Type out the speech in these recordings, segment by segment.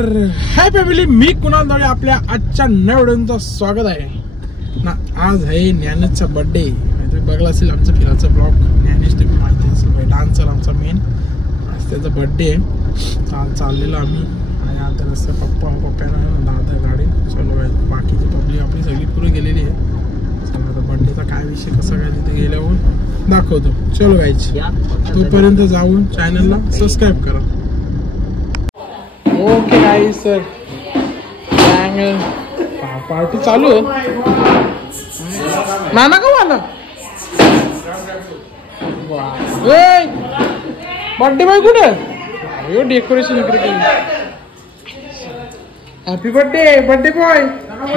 तर hi family, मी कुणाल दळे आपल्या आजच्या नव्या व्हिडिओचं स्वागत आहे ना। आज आहे ज्ञानेशचा बर्थडे। तुम्ही बघला असेल आमचा फिरायचा ब्लॉग, ज्ञानेश तुम्ही माहिती असेल भाई, डान्सर आमचा मेन। आज त्याचा बर्थडे आहे। आज चाललेलो आम्ही आणि आता रस्ता पप्पानं दादा गाडी चलो भाई, बाकीची पब्लिक आपली सगळी पुढे गेलेली आहे। चला आता बर्थडेचा काय विषय कसा काय तिथे गेल्यावर दाखवतो। चलो गाईच, तोपर्यंत जाऊन चॅनलला सबस्क्राईब करा। ओके गाईस, सर पार्टी चालू आहे। नाना का आला? बर्थडे बॉय कुठे? डेकोरेशन इकडे केली। Happy birthday birthday boy,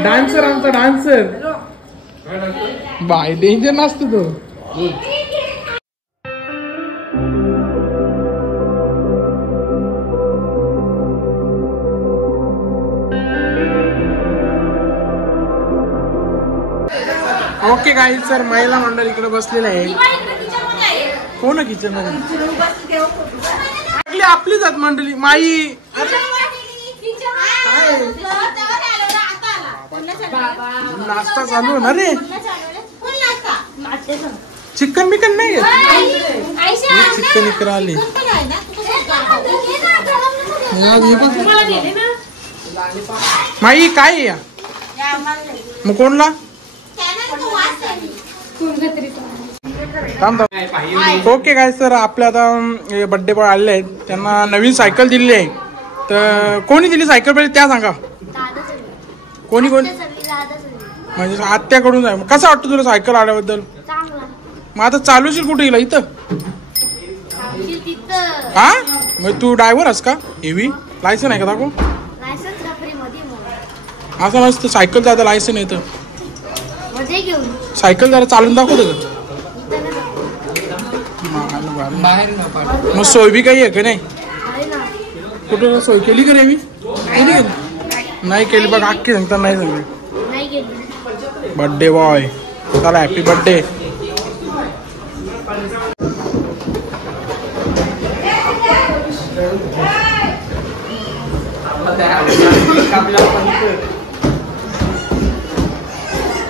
dancer आमचा डान्सर बाय, डेंजर नसतो तो। ओके गाईज, सर महिला मंडळ इकडे बसलेलं आहे। कोण आहे किचन मध्ये? आपली जात मंडळी माई नाश्ता चालू ना रे। चिकन बिकन नाही, चिकन इकडे आले। माई काय या मग कोणला? ओके काय सर, आपल्या आता बर्थडे बॉय आलेले आहेत, त्यांना नवीन सायकल दिलेली आहे। तर कोणी दिली सायकल पाहिजे त्या सांगा। कोणी कोण म्हणजे आत्याकडून आहे। कसं वाटतं तुला सायकल आल्याबद्दल? मग आता चालूशील कुठे गेला? इथं हा, मग तू ड्रायव्हर आहेस का? हेवी लायसन आहे का? दाखव। असं नसतं, सायकल जाता लायसन येतं। सायकल जरा चालून दाखवतो का? मग सोय बी काही आहे का नाही? कुठं सोय केली का रे? मी नाही केली बघ, अख्खी सांगता नाही सांगली। बर्थडे बॉय, चला happy birthday.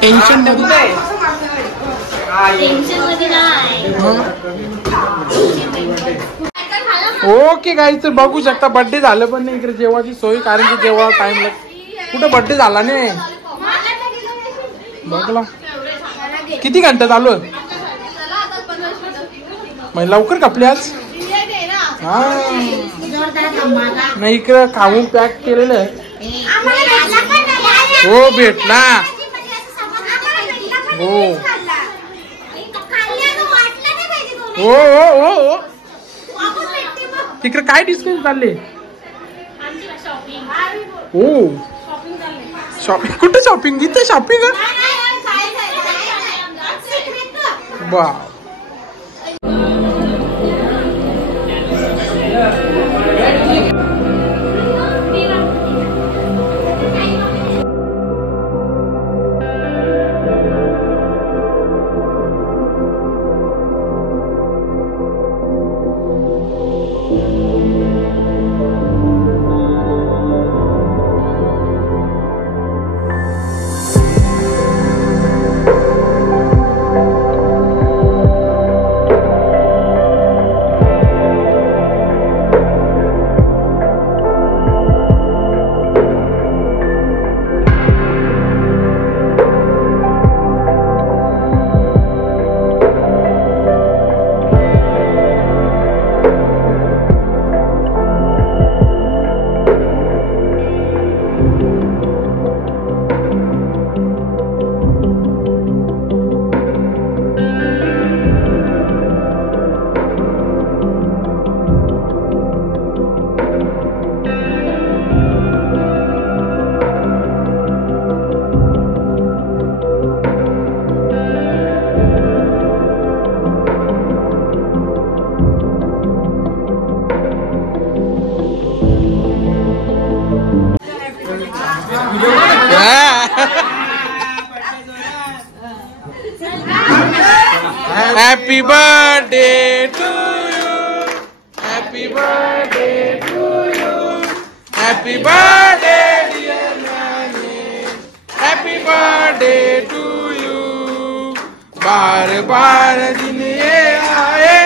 Tension okay guys, तर बघू शकता बर्थडे झालं पण नाही इकडे जेवायची सोय, कारण की जेव्हा टाइम कुठं बर्थडे झाला नाही। बघला किती घंटा चालू आहे? मग लवकर कापली आज? हा नाही, इकडे खाऊन पॅक केलेलं आहे। हो भेटला हो हो हो हो। तिकडे काय डिस्काउंट चालले? हो शॉपिंग, कुठे शॉपिंग? इथे शॉपिंग बा। Happy birthday to you. Happy birthday to you. Happy birthday dear Nani, Happy birthday to you. बार बार दिन ये आए,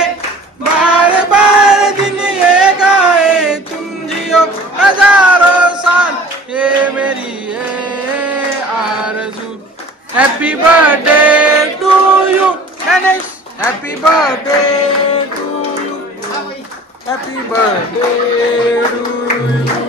बार बार दिन ये गाए, तुम जियो हजारों साल, ये मेरी है आरज़ू. Happy birthday to you, Ganesh. Happy birthday to you. Happy birthday to you.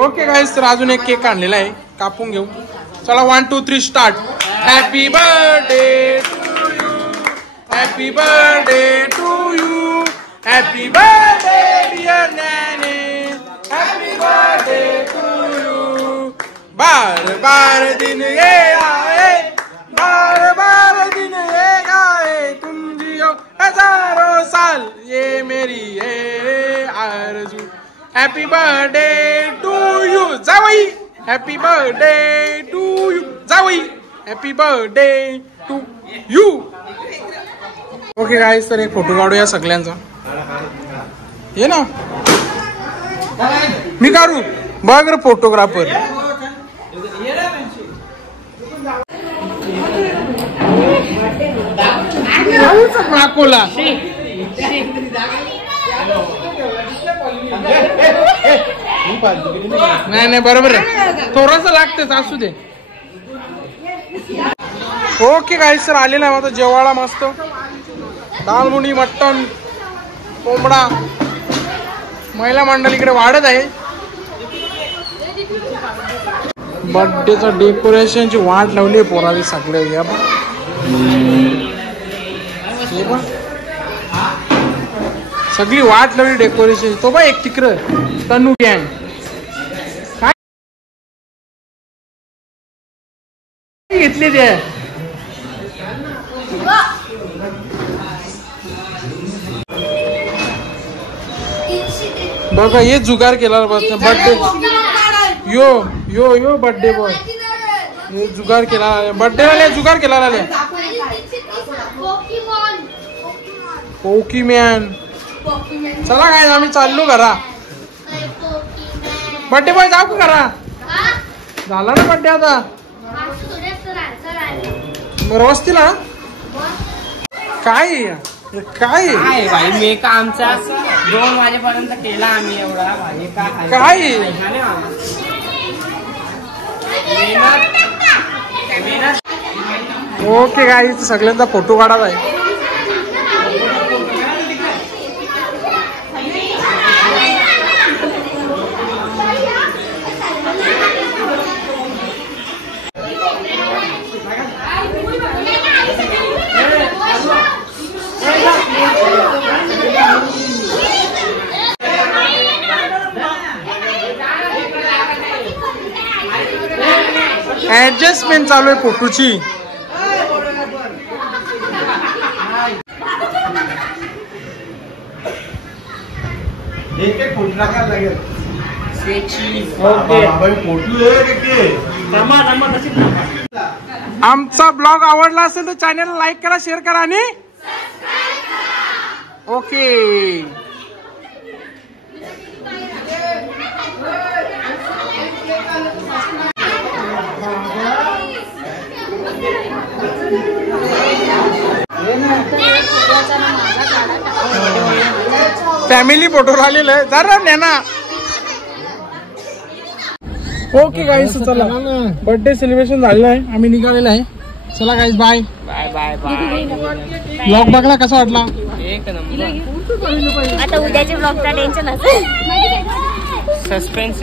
Okay guys, तर अजून एक केक आणलेला आहे, कापून घेऊ. चला 1 2 3 start. Happy birthday to you, happy birthday to you, happy birthday dear nanny, happy birthday to you. बार बार दिन ये आए, बार बार दिन ये गाए, तुम जियो हजारों साल, ये मेरी है आरज़ू. हॅपी बर्थडे टू यू जावई, हॅपी बर्थडे टू यू जावई, happy birthday to you. Okay guys, तर एक फोटो काढूया सगळ्यांचा. ये ना, मी काढू बघ रे फोटोग्राफर. नाकोला नाही नाही, बरोबर आहे, थोडस लागतेच, असू दे. ओके गाईस, सर आलेला आहे माझा जेवाळा. मस्त दालमुंडी, मटण, कोंबडा. महिला मंडळ इकडे वाढत आहे. बर्थडेचं डेकोरेशनची वाट लावली पोरावी सगळे. सगळी वाट लावली डेकोरेशन. तो बा एक तिकडं तनू गँग काय घेतले ते. बघा हे जुगार केला बर्थडे. यो यो यो बर्थडे बॉय, हे जुगार केला. बर्थडे वाले जुगार केला. पोकीमॅन. चला काय, आम्ही चाललो घरा. बर्थडे बॉय जाऊ का घरा? झाला ना बर्थडे आता. रोज ना काय काय भाई, मी का आमचा 2 वाजेपर्यंत केला आम्ही एवढा भाई. काय ओके गाईस, सगळ्यांचा फोटो काढायचा आहे. ऍडजस्टमेंट चालू आहे फोटोची. एक फोटो टाकायला लागेल. आमचा ब्लॉग आवडला असेल तर चॅनल लाईक करा, शेअर करा आणि ओके. फॅमिली फोटो आलेलं आहे जरा नेना. ओके गाईस, चला बर्थडे सेलिब्रेशन झालेलं आहे, आम्ही निघालेलो आहे. चला guys, bye bye bye bye. Blog बघला कसा वाटला? एक नंबर. आता उद्याच्या ब्लॉगचा टेन्शन असेल. सस्पेन्स.